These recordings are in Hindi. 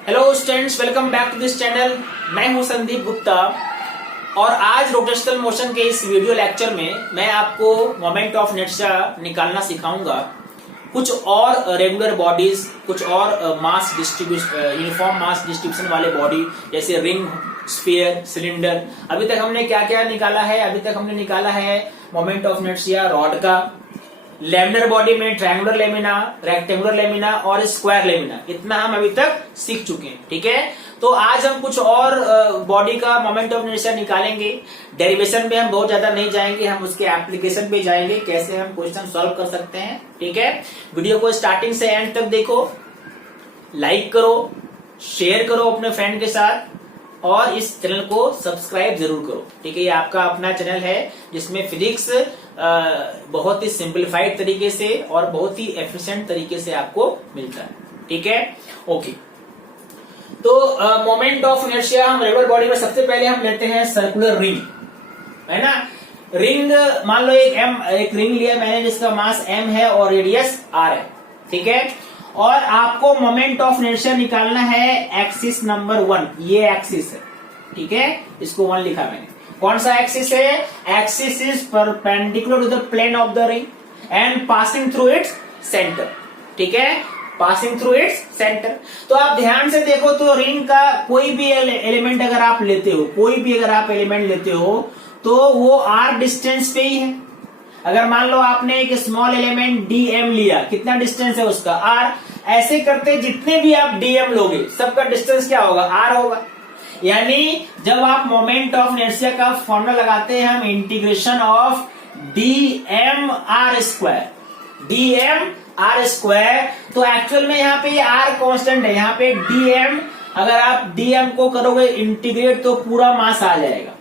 Hello students, welcome back to this channel. मैं हूं संदीप गुप्ता और आज रोटेशनल मोशन के इस वीडियो लेक्चर में मैं आपको मोमेंट ऑफ इनर्शिया निकालना सिखाऊंगा। कुछ और रेगुलर बॉडीज, कुछ और mass distribution, uniform mass distribution वाले बॉडी जैसे रिंग, स्फीयर, सिलेंडर। अभी तक हमने क्या क्या निकाला है? अभी तक हमने निकाला है मोमेंट ऑफ इनर्शिया रॉड का, लैमिनर बॉडी में ट्रायंगुलर लेमिना, रेक्टेंगुलर लेमिना और स्क्वायर लेमिना। इतना हम अभी तक सीख चुके हैं। ठीक है, तो आज हम कुछ और बॉडी का मोमेंट ऑफ इनर्शिया निकालेंगे। डेरिवेशन पे हम बहुत ज्यादा नहीं जाएंगे, हम उसके एप्लीकेशन पे जाएंगे, कैसे हम क्वेश्चन सॉल्व कर सकते हैं। ठीक है, वीडियो को स्टार्टिंग से एंड तक देखो, लाइक करो, शेयर करो अपने फ्रेंड के साथ और इस चैनल को सब्सक्राइब जरूर करो। ठीक है, ये आपका अपना चैनल है जिसमें फिजिक्स बहुत ही सिंप्लीफाइड तरीके से और बहुत ही एफिशिएंट तरीके से आपको मिलता है। ठीक है, ओके। तो मोमेंट ऑफ इनर्शिया हम रेगुलर बॉडी में सबसे पहले हम लेते हैं सर्कुलर रिंग, है ना। रिंग, मान लो एक रिंग लिया मैंने जिसका मास m है और रेडियस r है। ठीक है, और आपको मोमेंट ऑफ इनर्शिया निकालना है एक्सिस नंबर 1। ये एक्सिस है, ठीक है, इसको 1 लिखा मैंने। कौन सा एक्सिस है? Axis is perpendicular to the plane of the ring and passing through its centre. ठीक है, पासिंग थ्रू इट्स सेंटर। तो आप ध्यान से देखो तो रिंग का कोई भी एलिमेंट अगर आप लेते हो, कोई भी अगर आप एलिमेंट लेते हो तो वो r डिस्टेंस पे ही है। अगर मान लो आपने एक स्मॉल एलिमेंट dm लिया, कितना डिस्टेंस है उसका? r। ऐसे करते जितने भी आप dm लोगे सबका डिस्टेंस क्या होगा? r होगा। यानी जब आप मोमेंट ऑफ इनर्शिया का फॉर्मूला लगाते हैं हम integration of dm r square, dm r square, तो एक्चुअल में यहाँ पे ये r कांस्टेंट है, यहाँ पे dm, अगर आप dm को करोगे इंटीग्रेट तो पूरा मास आ जाएगा,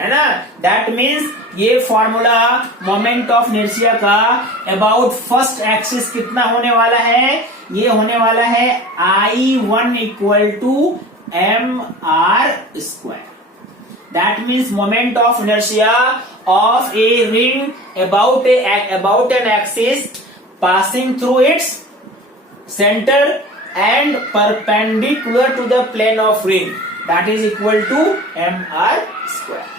है ना। दैट मीन्स ये फॉर्मूला मोमेंट ऑफ इनर्शिया का अबाउट फर्स्ट एक्सिस कितना होने वाला है? ये होने वाला है I1 equal to mr square. That means moment of inertia of a ring about an axis passing through its center and perpendicular to the plane of ring, that is equal to mr square।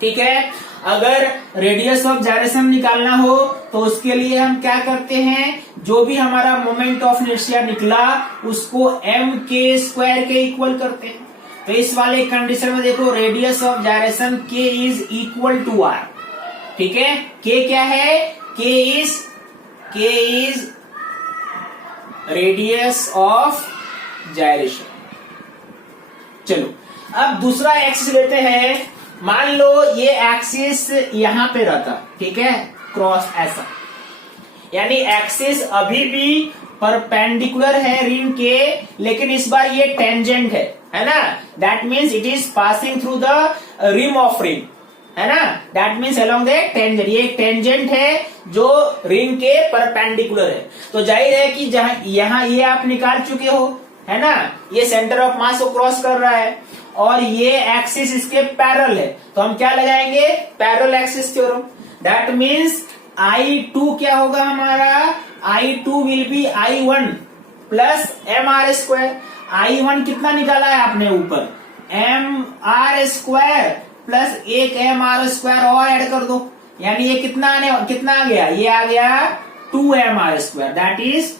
ठीक है, अगर रेडियस ऑफ जायरेशन निकालना हो तो उसके लिए हम क्या करते हैं? जो भी हमारा मोमेंट ऑफ इनर्शिया निकला उसको m के स्क्वायर के इक्वल करते हैं। तो इस वाले कंडीशन में देखो, radius of gyration k is equal to r। ठीक है, k क्या है? k is radius of gyration. चलो अब दूसरा एक्सिस लेते हैं। मान लो ये एक्सिस यहां पे रहता, ठीक है, क्रॉस ऐसा, यानी एक्सिस अभी भी परपेंडिकुलर है रिंग के, लेकिन इस बार ये टेंजेंट है ना। That means it is passing through the rim of ring, है ना। That means along the tangent, ये एक टेंजेंट है जो रिंग के परपेंडिकुलर है। तो जाहिर है कि जहां यहां ये आप निकाल चुके हो, है ना, ये सेंटर ऑफ मास को क्रॉस कर रहा है और ये एक्सिस इसके पैरेलल है, तो हम क्या लगाएंगे? Parallel axis theorem. That means I2 क्या होगा हमारा? I2 will be I1 plus mr square. I1 कितना निकाला है आपने ऊपर? mr स्क्वायर प्लस एक mr स्क्वायर और ऐड कर दो, यानी ये कितना आ गया? ये आ गया 2mr square, that is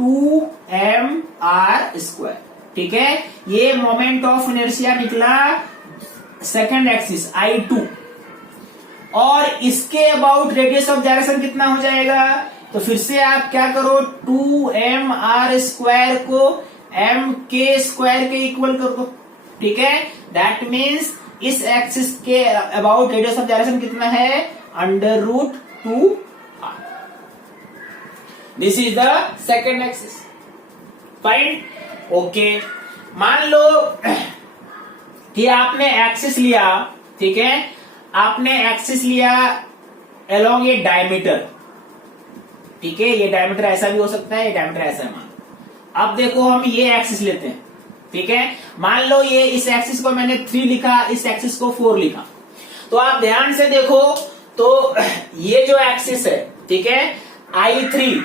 2mr square. ठीक है, ये मोमेंट ऑफ इनर्शिया निकला सेकंड एक्सिस I2, और इसके अबाउट रेडियस ऑफ जायरेशन कितना हो जाएगा? तो फिर से आप क्या करो, 2mr स्क्वायर को m के स्क्वायर के इक्वल कर दो। ठीक है, दैट मीन्स इस एक्सिस के अबाउट रेडियस ऑफ जायरेशन कितना है? √2r। This is the second axis. Fine, okay. मान लो कि आपने एक्सिस लिया, ठीक है, आपने एक्सिस लिया अलोंग ए डायमीटर। ठीक है, ये डायमीटर ऐसा भी हो सकता है, ये डायमीटर ऐसा है। मान अब देखो हम ये एक्सिस लेते हैं, ठीक है। मान लो ये इस एक्सिस को मैंने 3 लिखा, इस एक्सिस को 4 लिखा। तो आप ध्यान से देखो तो ये जो एक्सिस है, ठीक है, I3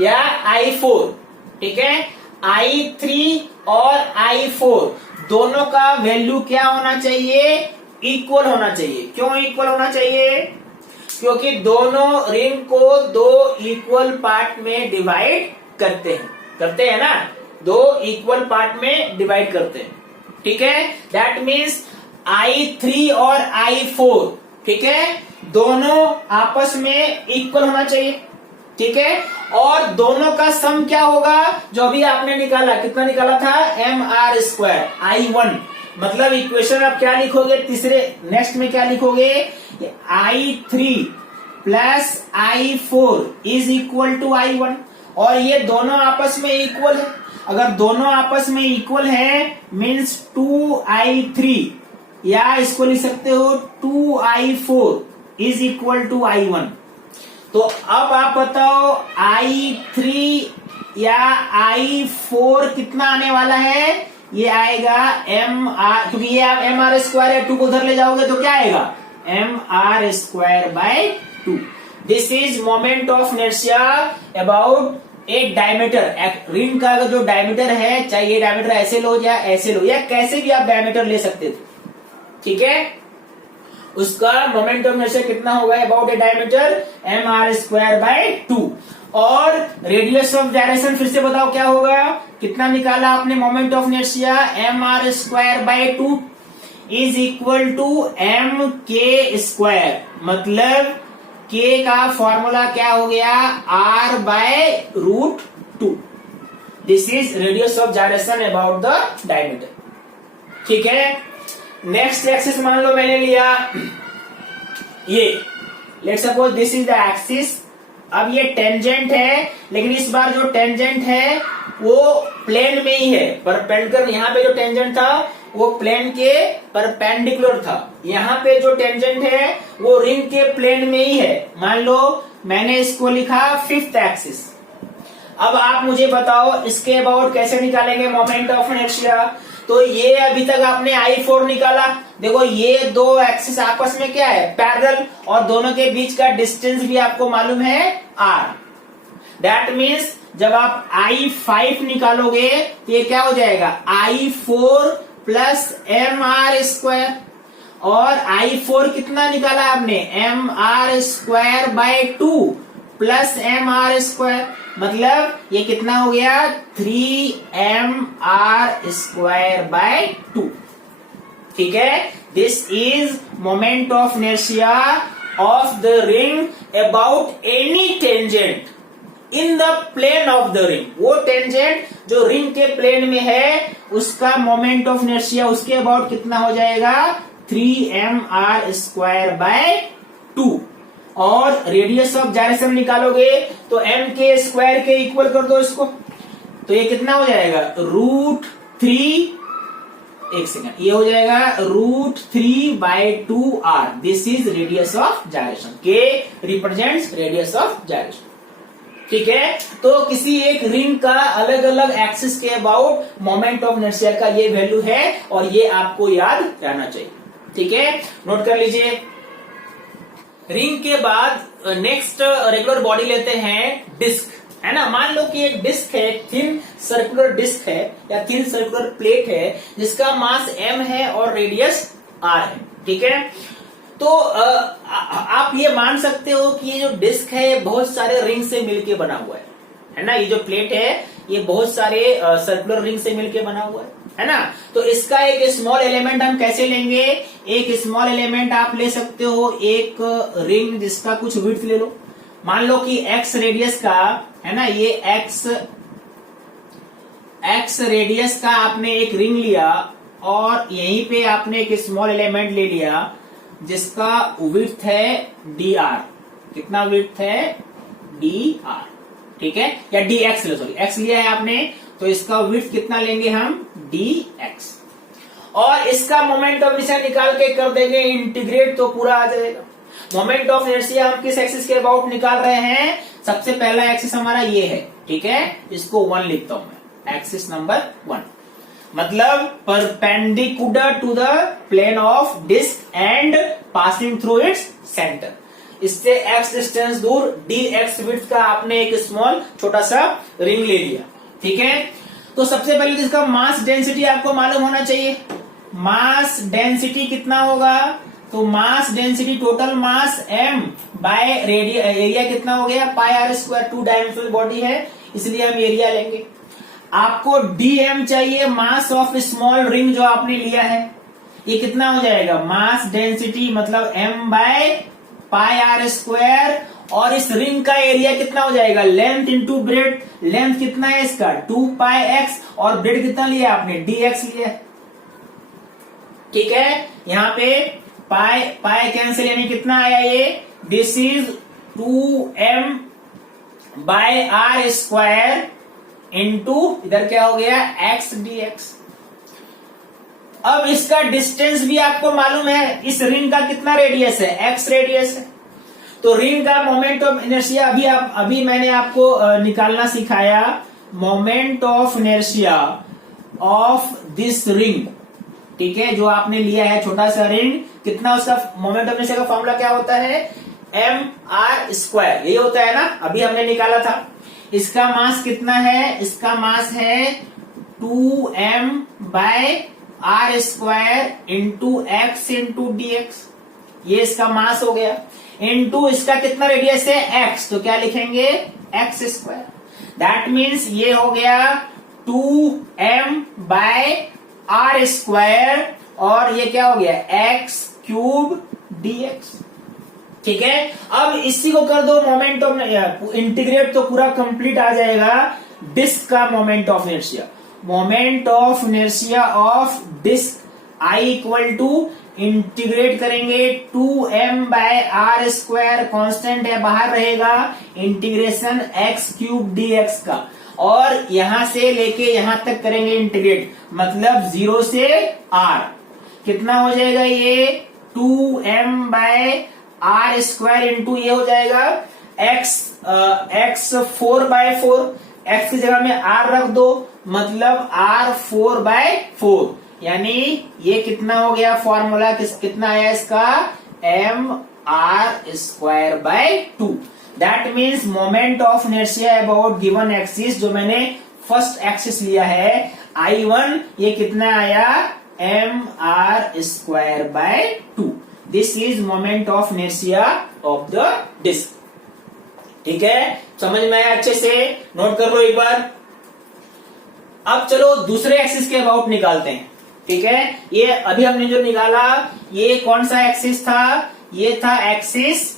या I4, ठीक है, I3 और I4 दोनों का वैल्यू क्या होना चाहिए? इक्वल होना चाहिए। क्यों इक्वल होना चाहिए? क्योंकि दोनों रिंग को दो इक्वल पार्ट में डिवाइड करते हैं ना, दो इक्वल पार्ट में डिवाइड करते हैं। ठीक है, दैट मीन्स I3 और I4, ठीक है, दोनों आपस में इक्वल होना चाहिए। ठीक है, और दोनों का सम क्या होगा? जो अभी आपने निकाला, कितना निकाला था? mr² I1। मतलब इक्वेशन आप क्या लिखोगे? तीसरे नेक्स्ट में क्या लिखोगे? I3 plus I4 is equal to I1। और ये दोनों आपस में इक्वल है। अगर दोनों आपस में इक्वल है मीन्स 2I3, या इसको लिख सकते हो 2I4 is equal to I1। तो अब आप बताओ I3 या I4 कितना आने वाला है? ये आएगा mr, क्योंकि ये आप mr² है, 2 को उधर ले जाओगे तो क्या आएगा? mr²/2। This is moment of inertia about A diameter. Ring का जो डायमीटर है, चाहे ये डायमीटर ऐसे लो या ऐसे लो, या कैसे भी आप डायमीटर ले सकते थे, ठीक है, उसका मोमेंट ऑफ इनर्शिया कितना होगा अबाउट ए डायमीटर? mr²/2। और रेडियस ऑफ डायरेक्शन फिर से बताओ क्या होगा? कितना निकाला आपने moment of inertia? mr²/2 is equal to mk²। मतलब k का फॉर्मूला क्या हो गया? r/√2। This is radius of direction about the diameter. ठीक है, नेक्स्ट एक्सिस मान लो मैंने लिया ये, let's suppose this is the axis. अब ये टेंजेंट है, लेकिन इस बार जो टेंजेंट है वो प्लेन में ही है, परपेंडिकुलर। यहाँ पे जो टेंजेंट था वो प्लेन के परपेंडिकुलर था। यहाँ पे जो टेंजेंट है वो रिंग के प्लेन में ही है। मान लो मैंने इसको लिखा 5th एक्सिस। अब आप मुझे बताओ इसके अबाउट कैसे निकालेंगे मोमेंट ऑफ इनर्शिया? तो ये अभी तक आपने I4 निकाला। देखो ये दो एक्सिस आपस में क्या है? पैरेलल, और दोनों के बीच का डिस्टेंस भी आपको मालूम है r। दैट मीन्स जब आप I5 निकालोगे तो ये क्या हो जाएगा? I4 plus mr²। और I4 कितना निकाला आपने? mr²/2 plus mr²। मतलब ये कितना हो गया? 3mr²/2। ठीक है, this is moment of inertia of the ring about any tangent in the plane of the ring. वो टेंजेंट जो रिंग के प्लेन में है उसका मोमेंट ऑफ इनर्शिया उसके अबाउट कितना हो जाएगा? 3mr²/2। और रेडियस ऑफ डायरेक्शन निकालोगे तो mk² के इक्वल कर दो इसको, तो ये कितना हो जाएगा? √3, एक सेकंड, ये हो जाएगा √3/2r। This is radius of direction. के रिप्रेजेंट्स रेडियस ऑफ डायरेक्शन। ठीक है, तो किसी एक रिंग का अलग अलग एक्सिस के अबाउट मोमेंट ऑफ इनर्शिया का ये वैल्यू है, और ये आपको याद रहना चाहिए। ठीक है, नोट कर लीजिए। रिंग के बाद नेक्स्ट रेगुलर बॉडी लेते हैं डिस्क, है ना। मान लो कि एक डिस्क है, थिन सर्कुलर डिस्क है या थिन सर्कुलर प्लेट है, जिसका मास m है और रेडियस r है। ठीक है, तो आप ये मान सकते हो कि ये जो डिस्क है ये बहुत सारे रिंग से मिलके बना हुआ है ना। ये जो प्लेट है ये बहुत सारे सर्कुलर रिंग से मिलके बना हुआ है ना। तो इसका एक स्मॉल एलिमेंट हम कैसे लेंगे? एक स्मॉल एलिमेंट आप ले सकते हो, एक रिंग जिसका कुछ विड्थ ले लो। मान लो कि x रेडियस का है ना, ये x रेडियस का आपने एक रिंग लिया, और यहीं पे आपने एक स्मॉल एलिमेंट ले लिया जिसका विड्थ है dr। कितना विड्थ है? dr। ठीक है, या dx लो, सॉरी x लिया है आपने, तो इसका विड्थ कितना लेंगे हम? dx। और इसका मोमेंट ऑफ इनर्शिया निकाल के कर देंगे इंटीग्रेट, तो पूरा आ जाएगा। मोमेंट ऑफ इनर्शिया हम किस एक्सिस के अबाउट निकाल रहे हैं? सबसे पहला एक्सिस हमारा ये है, ठीक है, इसको 1 लिखता हूं मैं, एक्सिस नंबर 1। मतलब perpendicular to the plane of disc and passing through its centre. इससे x डिस्टेंस दूर dx विड्थ का आपने एक स्मॉल छोटा सा रिंग ले लिया। ठीक है, तो सबसे पहले तो इसका मास डेंसिटी आपको मालूम होना चाहिए। मास डेंसिटी कितना होगा? तो mass density total mass m by area कितना हो गया? पाई आर स्क्वायर। 2 डायमेंशनल बॉडी है इसलिए हम एरिया लेंगे। आपको dm चाहिए, मास ऑफ स्मॉल रिंग जो आपने लिया है। ये कितना हो जाएगा? मास डेंसिटी मतलब m by pi r square. और इस रिंग का एरिया कितना हो जाएगा? Length into breadth. लेंथ कितना है इसका? 2 पाई एक्स। और ब्रेड कितना लिया आपने? dx लिया। ठीक है, यहाँ पे पाई पाई कैंसिल यानी कितना आया ये? This is 2m by r square into इधर क्या हो गया? x dx। अब इसका डिस्टेंस भी आपको मालूम है। इस रिंग का कितना रेडियस है? x रेडियस है। तो रिंग का मोमेंट ऑफ इनर्शिया अभी मैंने आपको निकालना सिखाया। Moment of inertia of this ring, ठीक है, जो आपने लिया है छोटा सा रिंग, कितना उसका मोमेंट ऑफ इनर्शिया का फॉर्मूला क्या होता है? mr square. यही होता है ना, अभी हमने निकाला था। इसका मास कितना है? इसका मास है 2m by r square into x into dx। ये इसका मास हो गया। इंटू इसका कितना रेडियस है? x, तो क्या लिखेंगे? x square. दैट मीन्स ये हो गया 2m बाय आर स्क्वायर और ये क्या हो गया? x cube dx। ठीक है, अब इसी को कर दो मोमेंट ऑफ इंटीग्रेट, तो पूरा कंप्लीट आ जाएगा डिस्क का moment of inertia. Moment of inertia of disc I equal to integrate करेंगे 2m by r square, constant है बाहर रहेगा, इंटीग्रेशन x क्यूब dx का। और यहां से लेके यहां तक करेंगे इंटीग्रेट, मतलब 0 से r। कितना हो जाएगा ये? 2m by r square into ये हो जाएगा x 4/4। x की जगह में r रख दो, मतलब r 4/4। यानी ये कितना हो गया? फॉर्मूला कितना आया इसका? mr square by 2। That means moment of inertia about given axis, जो मैंने फर्स्ट एक्सिस लिया है I1, ये कितना आया? mr square by 2। This is moment of inertia of the disc. ठीक है, समझ में आया? अच्छे से नोट कर लो एक बार। अब चलो दूसरे एक्सिस के अबाउट निकालते हैं। ठीक है, ये अभी हमने जो निकाला ये कौन सा एक्सिस था? ये था axis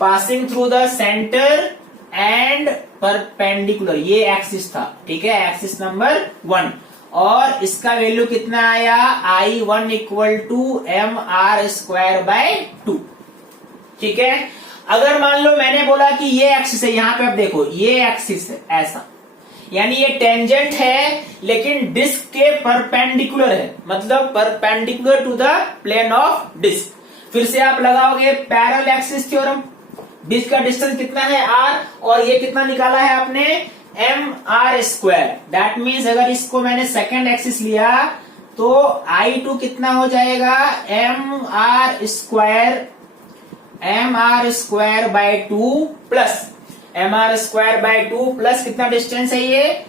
passing through the centre and perpendicular, ये एक्सिस था। ठीक है, एक्सिस नंबर 1। और इसका वैल्यू कितना आया? I1 equal to mr square by 2। ठीक है, अगर मान लो मैंने बोला कि ये एक्सिस है, यहां पे आप देखो ये एक्सिस है ऐसा, यानी ये टेंजेंट है लेकिन डिस्क के परपेंडिकुलर है, मतलब perpendicular to the plane of disc. फिर से आप लगाओगे पैरेलल एक्सिस थ्योरम। डिस्क का डिस्टेंस कितना है? r, और ये कितना निकाला है आपने? mr square. दैट मीन्स अगर इसको मैंने सेकेंड एक्सिस लिया तो I2 कितना हो जाएगा? mr square by 2 plus mr square by 2 plus कितना डिस्टेंस है ये?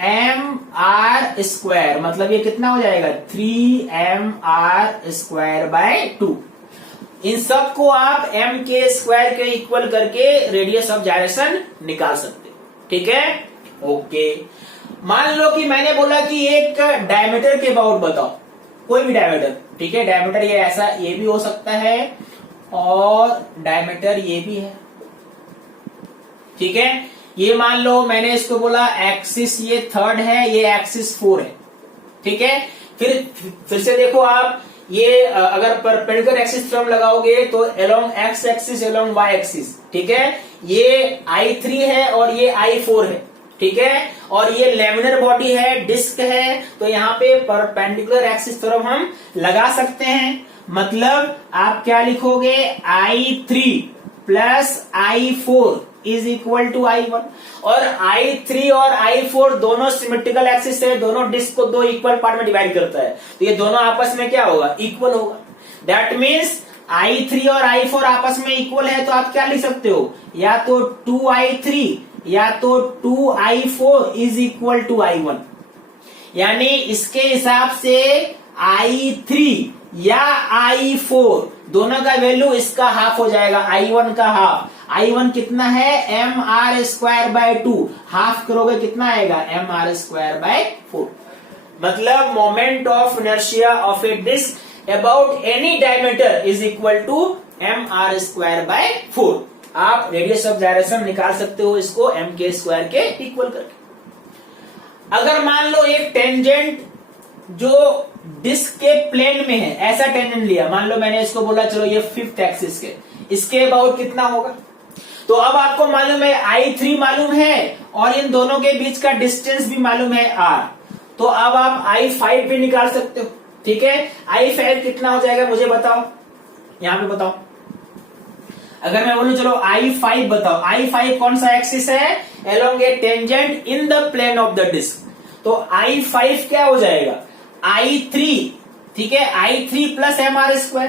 mr स्क्वायर, मतलब ये कितना हो जाएगा? 3mr square by 2। इन सब को आप m के स्क्वायर के इक्वल करके रेडियस ऑफ जायरेशन निकाल सकते हो। ठीक है, ओके। मान लो कि मैंने बोला कि एक डायमीटर के अबाउट बताओ, कोई भी डायमीटर। ठीक है, डायमीटर ये ऐसा, ये भी हो सकता है और डायमीटर ये भी है। ठीक है, ये मान लो मैंने इसको बोला एक्सिस ये 3rd है, ये एक्सिस 4 है। ठीक है, फिर से देखो आप, ये अगर परपेंडिकुलर एक्सिस थ्योरम लगाओगे तो along x axis along y axis. ठीक है, ये I3 है और ये I4 है। ठीक है, और ये लेमिनर बॉडी है, डिस्क है, तो यहाँ पे परपेंडिकुलर एक्सिस थ्योरम हम लगा सकते हैं। मतलब आप क्या लिखोगे? I3 plus I4 is equal to I1। और I3 और I4 दोनों सिमेट्रिकल एक्सिस है, दोनों डिस्क को 2 इक्वल पार्ट में डिवाइड करता है, तो ये दोनों आपस में क्या होगा? इक्वल होगा। दैट मीन्स I3 और I4 आपस में इक्वल है, तो आप क्या लिख सकते हो? या तो 2I3 या तो 2I4 is equal to I1। यानी इसके हिसाब से I3 या I4 दोनों का वैल्यू इसका हाफ हो जाएगा, I1 का हाफ। I1 कितना है, mr²/2, हाफ करोगे कितना आएगा, mr²/4। मतलब moment of inertia of a disc about any diameter is equal to mr²/4। आप रेडियस ऑफ जायरेशन निकाल सकते हो इसको m² के इक्वल करके। अगर मान लो एक टेंजेंट जो डिस्क के प्लेन में है, ऐसा टेंजेंट लिया, मान लो मैंने इसको बोला चलो ये 5th एक्सिस के, इसके अबाउट कितना होगा। तो अब आपको मालूम है I3 मालूम है और इन दोनों के बीच का डिस्टेंस भी मालूम है r, तो अब आप I5 भी निकाल सकते हो। ठीक है, I5 कितना हो जाएगा मुझे बताओ, यहां पे बताओ। अगर मैं बोलूं चलो I5 बताओ, I5 कौन सा एक्सिस है, along a tangent in the plane of the disc. तो I5 क्या हो जाएगा, I3, ठीक है, I3 प्लस mr²,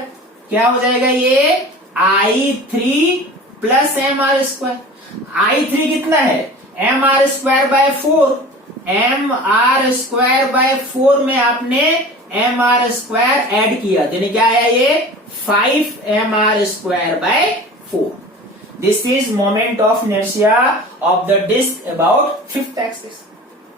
क्या हो जाएगा ये I3 प्लस mr²। I3 कितना है, mr²/4, mr²/4 में आपने mr² ऐड किया, यानी क्या आया ये 5 mr²/4। This is moment of inertia of the disc about 5th axis.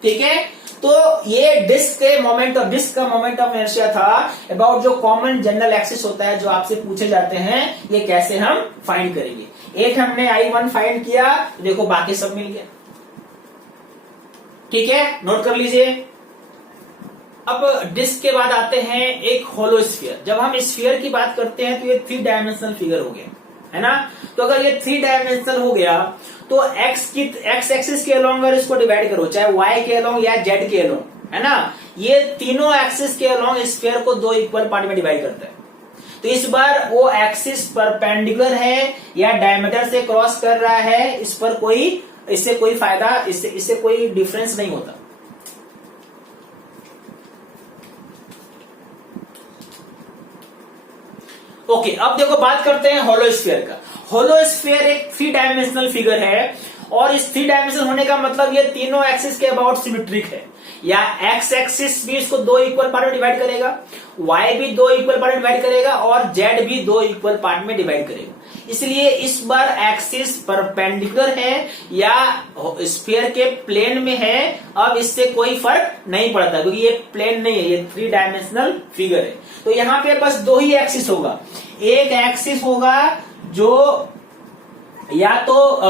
ठीक है, तो ये डिस्क के मोमेंट ऑफ डिस्क का मोमेंट ऑफ इनर्शिया था अबाउट जो कॉमन जनरल एक्सिस होता है, जो आपसे पूछे जाते हैं, ये कैसे हम फाइंड करेंगे। एक हमने I1 फाइंड किया, देखो बाकी सब मिल गया। ठीक है, नोट कर लीजिए। अब डिस्क के बाद आते हैं एक होलो स्फीयर। जब हम स्फीयर की बात करते हैं तो ये 3 डायमेंशनल फिगर हो गया, है ना। तो अगर ये 3 डायमेंशनल हो गया तो एक्स एक्सिस के अलोंग अगर इसको डिवाइड करो, चाहे वाई के अलोंग या जेड के अलोंग, है ना, ये तीनों एक्सिस के अलोंग स्फीयर को 2 इक्वल पार्ट में डिवाइड करता है। तो इस बार वो एक्सिस परपेंडिकुलर है या डायमीटर से क्रॉस कर रहा है, इस पर कोई, इससे कोई फायदा, इससे कोई डिफरेंस नहीं होता। ओके, अब देखो बात करते हैं होलो स्फीयर का। होलो स्फीयर एक 3 डायमेंशनल फिगर है और इस 3 डायमेंशनल होने का मतलब ये तीनों एक्सिस के अबाउट सिमेट्रिक है, या एक्स एक्सिस भी इसको 2 इक्वल पार्ट में डिवाइड करेगा, वाई भी 2 इक्वल पार्ट में डिवाइड करेगा और जेड भी 2 इक्वल पार्ट में डिवाइड करेगा। इसलिए इस बार एक्सिस परपेंडिकुलर है या स्फीयर के प्लेन में है, अब इससे कोई फर्क नहीं पड़ता क्योंकि ये प्लेन नहीं है, ये 3 डायमेंशनल फिगर है। तो यहां पे बस 2 ही एक्सिस होगा। एक एक्सिस होगा जो या तो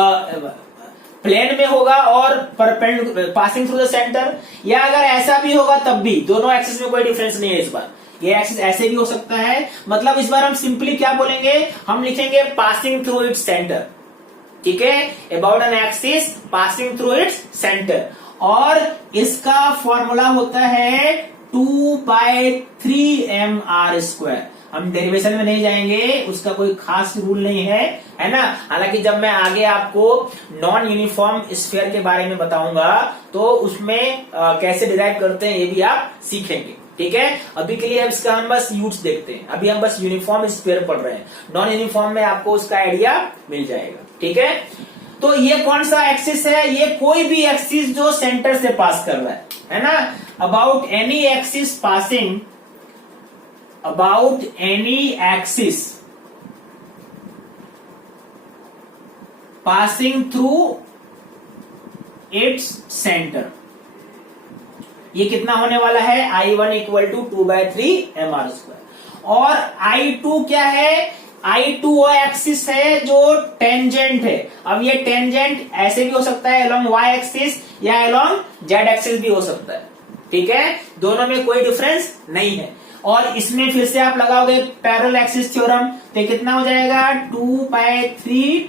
प्लेन में होगा और पासिंग थ्रू द सेंटर, या अगर ऐसा भी होगा तब भी दोनों एक्सिस में कोई डिफरेंस नहीं है। इस बार ये एक्सिस ऐसे भी हो सकता है, मतलब इस बार हम सिंपली क्या बोलेंगे, हम लिखेंगे पासिंग थ्रू इट्स सेंटर। ठीक है, about an axis passing through its centre, और इसका फॉर्मूला होता है 2/3 mr²। हम डेरिवेशन में नहीं जाएंगे, उसका कोई खास रूल नहीं है, है ना। हालांकि जब मैं आगे आपको नॉन यूनिफॉर्म स्फीयर के बारे में बताऊंगा तो उसमें कैसे डिराइव करते हैं ये भी आप सीखेंगे। ठीक है, अभी के लिए इसका हम बस यूज देखते हैं, अभी हम बस यूनिफॉर्म स्फीयर पढ़ रहे हैं, नॉन यूनिफॉर्म में आपको उसका आइडिया मिल जाएगा। ठीक है, तो ये कौन सा एक्सिस है, ये कोई भी एक्सिस जो सेंटर से पास कर रहा है ना। About any axis passing, about any axis passing through its center, ये कितना होने वाला है, I1 इक्वल टू 2/3 mr²। और I2 क्या है, I2 वो एक्सिस है जो टेंजेंट है। अब ये टेंजेंट ऐसे भी हो सकता है अलोंग y एक्सिस या अलोंग z एक्सिस भी हो सकता है। ठीक है, दोनों में कोई डिफरेंस नहीं है। और इसमें फिर से आप लगाओगे पैरेलल एक्सिस थ्योरम, तो कितना हो जाएगा 2/3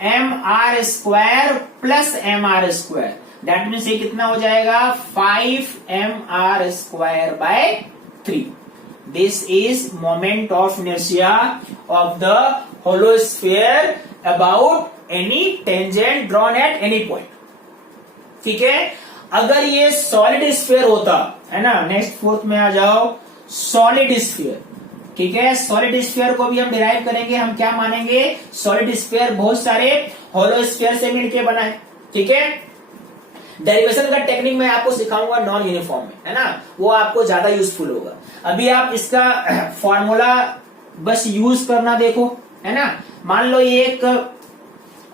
mr² plus mr²। That means ये कितना हो जाएगा 5 mr²/3। This is moment of inertia of the hollow sphere about any tangent drawn at any point. ठीक है, अगर ये सॉलिड स्फीयर होता है ना, नेक्स्ट 4th में आ जाओ, सॉलिड स्फीयर। ठीक है, सॉलिड स्फीयर को भी हम डिराइव करेंगे, हम क्या मानेंगे, सॉलिड स्फीयर बहुत सारे होलो स्फीयर से मिलकर बना है। ठीक है, डेरिवेशन का टेक्निक मैं आपको सिखाऊंगा नॉन यूनिफॉर्म में, है ना, वो आपको ज्यादा यूजफुल होगा। अभी आप इसका फॉर्मूला बस यूज करना देखो, है ना। मान लो ये एक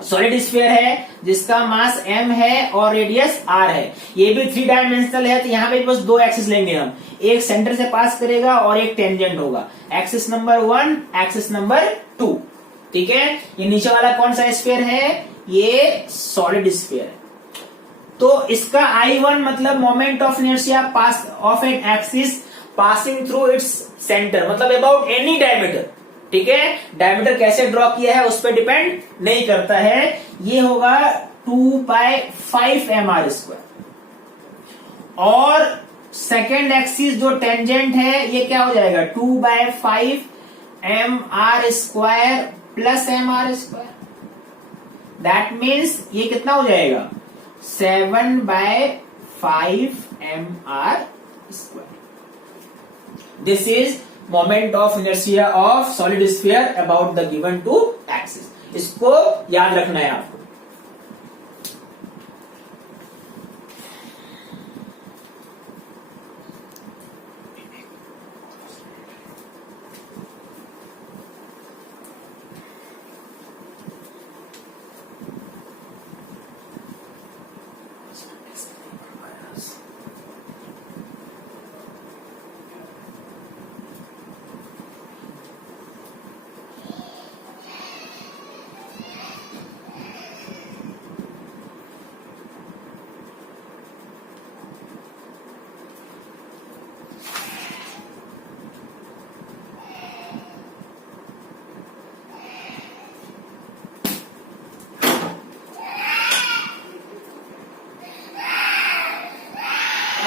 सॉलिड स्फीयर है जिसका मास m है और रेडियस r है, ये भी 3 डायमेंशनल है, तो यहाँ पे बस 2 एक्सिस लेंगे हम, एक सेंटर से पास करेगा और एक टेंजेंट होगा, एक्सिस नंबर 1, एक्सिस नंबर 2, ठीक है। ये नीचे वाला कौन सा स्फीयर है, ये सॉलिड स्फीयर है। तो इसका I1 मतलब moment of inertia pass of an axis passing through its centre, मतलब अबाउट एनी डायमीटर, ठीक है। डायमीटर कैसे ड्रॉ किया है उस पर डिपेंड नहीं करता है। ये होगा 2/5 mr²। और सेकेंड एक्सिस जो टेंजेंट है ये क्या हो जाएगा, 2/5 mr² plus mr²। That means ये कितना हो जाएगा, 7/5 mr²। This is moment of inertia of solid sphere about the given to axis. इसको याद रखना है आपको।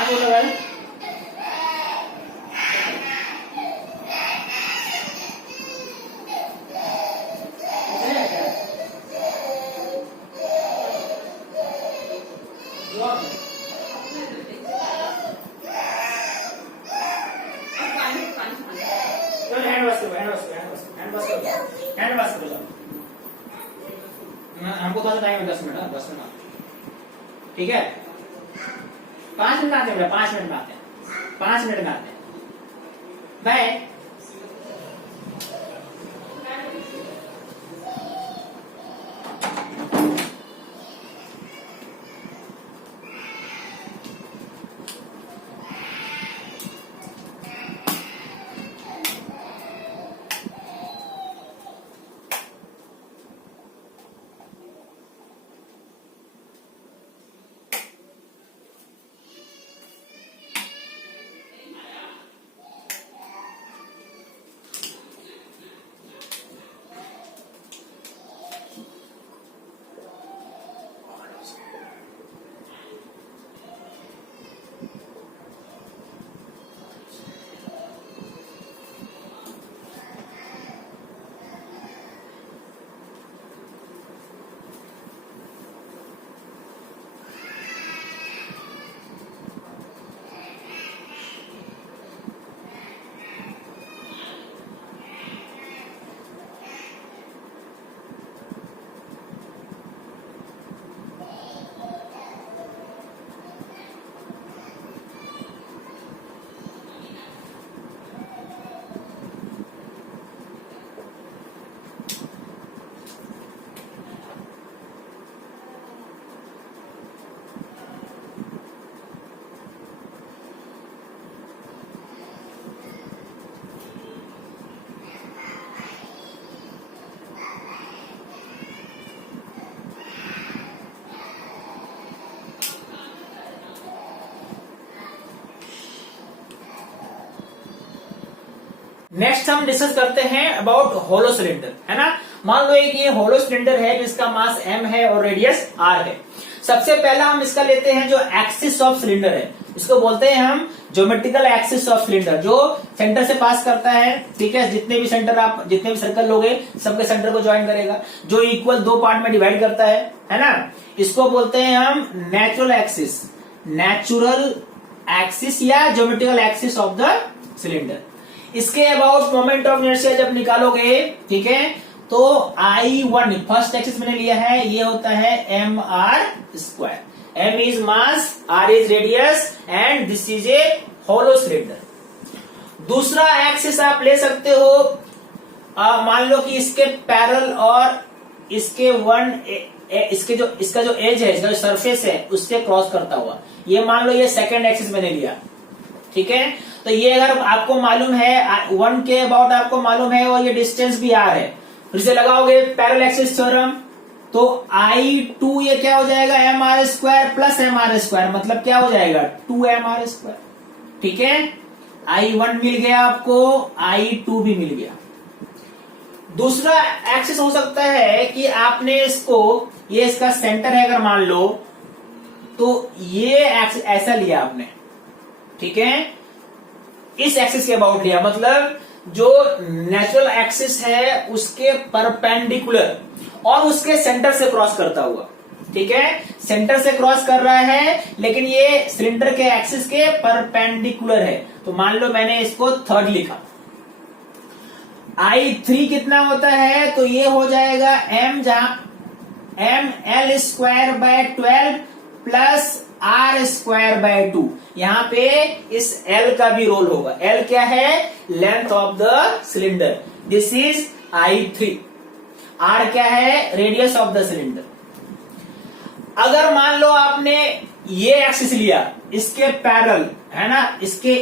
बोला भाई, हमको थोड़ा सा टाइम है, 10 मिनट, 10 मिनट, ठीक है। 5 मिनट आते हैं, 5 मिनट में आते हैं, 5 मिनट में आते हैं। बाय। नेक्स्ट हम डिस्कस करते हैं अबाउट होलो सिलेंडर, है ना। मान लो एक ये होलो सिलेंडर है जिसका मास m है और रेडियस r है। सबसे पहला हम इसका लेते हैं जो एक्सिस ऑफ सिलेंडर है, इसको बोलते हैं हम ज्योमेट्रिकल एक्सिस ऑफ सिलेंडर, जो सेंटर से पास करता है, ठीक है। जितने भी सर्कल लोगे सबके सेंटर को ज्वाइन करेगा, जो इक्वल 2 पार्ट में डिवाइड करता है ना। इसको बोलते हैं हम नेचुरल एक्सिस या geometrical axis of the cylinder. इसके अबाउट मोमेंट ऑफ इनर्शिया जब निकालोगे, ठीक है, तो I1 फर्स्ट एक्सिस मैंने लिया है, ये होता है mr²। m is mass, r is radius and this is a hollow cylinder. दूसरा एक्सिस आप ले सकते हो, मान लो कि इसके पैरेलल और इसके इसका जो एज है, इसका जो सरफेस है उससे क्रॉस करता हुआ, ये मान लो ये सेकंड एक्सिस मैंने लिया, ठीक है। तो ये अगर आपको मालूम है 1 के अबाउट आपको मालूम है और ये डिस्टेंस भी r है, फिर से लगाओगे पैरेलल एक्सिस थ्योरम, तो I2 ये क्या हो जाएगा mr square plus mr square, मतलब क्या हो जाएगा 2mr स्क्वायर, ठीक है। I1 मिल गया आपको, I2 भी मिल गया। दूसरा एक्सिस हो सकता है कि आपने इसको, ये इसका सेंटर है अगर मान लो, तो ये एक्सिस ऐसा लिया आपने, ठीक है, इस एक्सिस के अबाउट लिया, मतलब जो नेचुरल एक्सिस है उसके परपेंडिकुलर और उसके सेंटर से क्रॉस करता हुआ, ठीक है, सेंटर से क्रॉस कर रहा है लेकिन ये सिलेंडर के एक्सिस के परपेंडिकुलर है, तो मान लो मैंने इसको थर्ड लिखा। I3 कितना होता है, तो ये हो जाएगा m, जहां m l square by 12 plus r square by 2, यहां पे इस l का भी रोल होगा। l क्या है, length of the cylinder, this is I3। r क्या है, रेडियस ऑफ द सिलेंडर। अगर मान लो आपने ये एक्सिस लिया, इसके पैरेलल है ना, इसके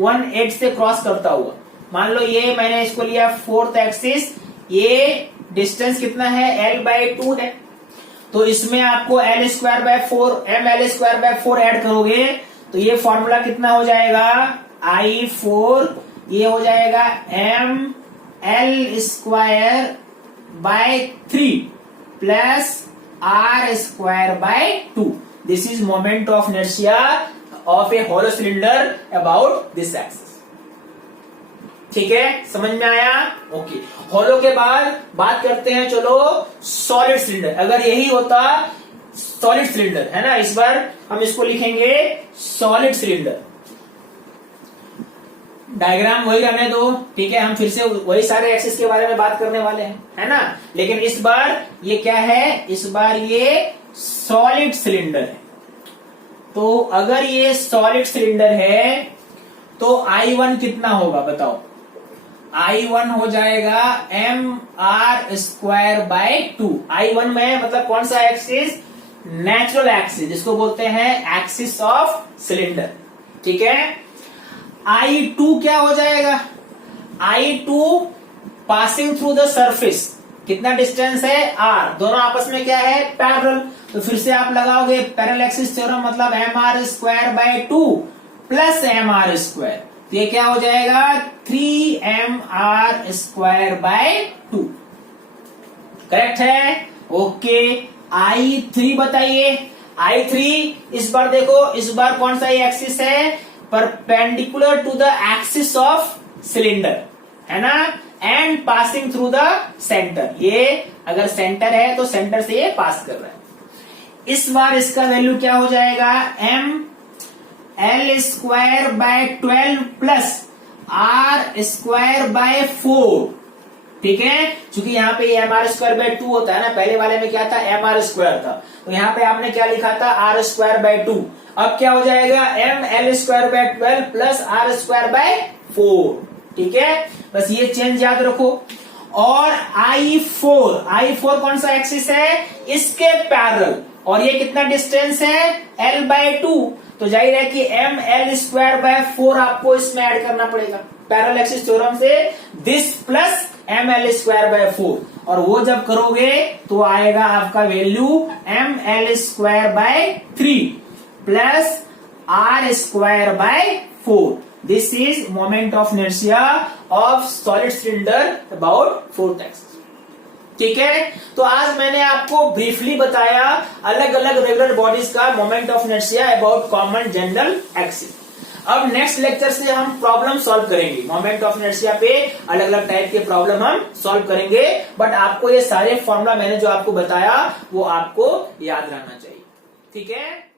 1 से क्रॉस करता हुआ, मान लो ये मैंने इसको लिया फोर्थ एक्सिस, ये डिस्टेंस कितना है l/2 है, तो इसमें आपको l square by 4 ml square bye 4 add करोगे तो ये फॉर्मूला कितना हो जाएगा, I4 ये हो जाएगा ml square by 3 plus r square by 2, this is moment of inertia of a hollow cylinder about this axis, ठीक है, समझ में आया। ओके, होलो के बाद बात करते हैं, चलो सॉलिड सिलेंडर। अगर यही होता सॉलिड सिलेंडर है ना, इस बार हम इसको लिखेंगे सॉलिड सिलेंडर, डायग्राम वही रहने दो, ठीक है, हम फिर से वही सारे एक्सिस के बारे में बात करने वाले हैं, है ना, लेकिन इस बार ये क्या है, इस बार ये सॉलिड सिलेंडर है। तो अगर ये सॉलिड सिलेंडर है तो I1 कितना होगा बताओ, I1 हो जाएगा mr स्क्वायर बाय 2। I1 में मतलब कौन सा एक्सिस, नेचुरल एक्सिस, जिसको बोलते हैं एक्सिस ऑफ सिलेंडर, ठीक है। I2 क्या हो जाएगा, I2 passing through the surface, कितना डिस्टेंस है r, दोनों आपस में क्या है पैरेलल, तो फिर से आप लगाओगे पैरेलल एक्सिस थ्योरम, मतलब mr square by 2 plus mr square, तो ये क्या हो जाएगा 3mr स्क्वायर बाय 2, करेक्ट है। ओके, I3 बताइए, I3 इस बार देखो, इस बार कौन सा ये एक्सिस है, perpendicular to the axis of cylinder, है ना, and passing through the centre, ये अगर सेंटर है तो सेंटर से ये पास कर रहा है। इस बार इसका वैल्यू क्या हो जाएगा, ml square bye 12 plus r square bye 4, ठीक है, क्योंकि यहाँ पे mr स्क्वायर बाय 2 होता है ना, पहले वाले में क्या था mr स्क्वायर था, तो यहाँ पे आपने क्या लिखा था r स्क्वायर बाय 2, अब क्या हो जाएगा ml square bye 12 plus r square bye 4, ठीक है, बस ये चेंज याद रखो। और I4 कौन सा एक्सिस है, इसके पैरेलल, और ये कितना डिस्टेंस है l/2, तो जाहिर है कि ml स्क्वायर बाय 4 आपको इसमें ऐड करना पड़ेगा पैरेलल एक्सिस थ्योरम से, this plus ml square bye 4, और वो जब करोगे तो आएगा आपका value ml square by 3 plus r square bye 4, this is moment of inertia of solid cylinder about 4 axis, ठीक है। तो आज मैंने आपको ब्रीफली बताया अलग अलग रेगुलर बॉडीज का moment of inertia about common general axis. अब नेक्स्ट लेक्चर से हम प्रॉब्लम सॉल्व करेंगे, मोमेंट ऑफ इनर्शिया पे अलग अलग टाइप के प्रॉब्लम हम सॉल्व करेंगे, बट आपको ये सारे फॉर्मूला मैंने जो आपको बताया वो आपको याद रहना चाहिए, ठीक है।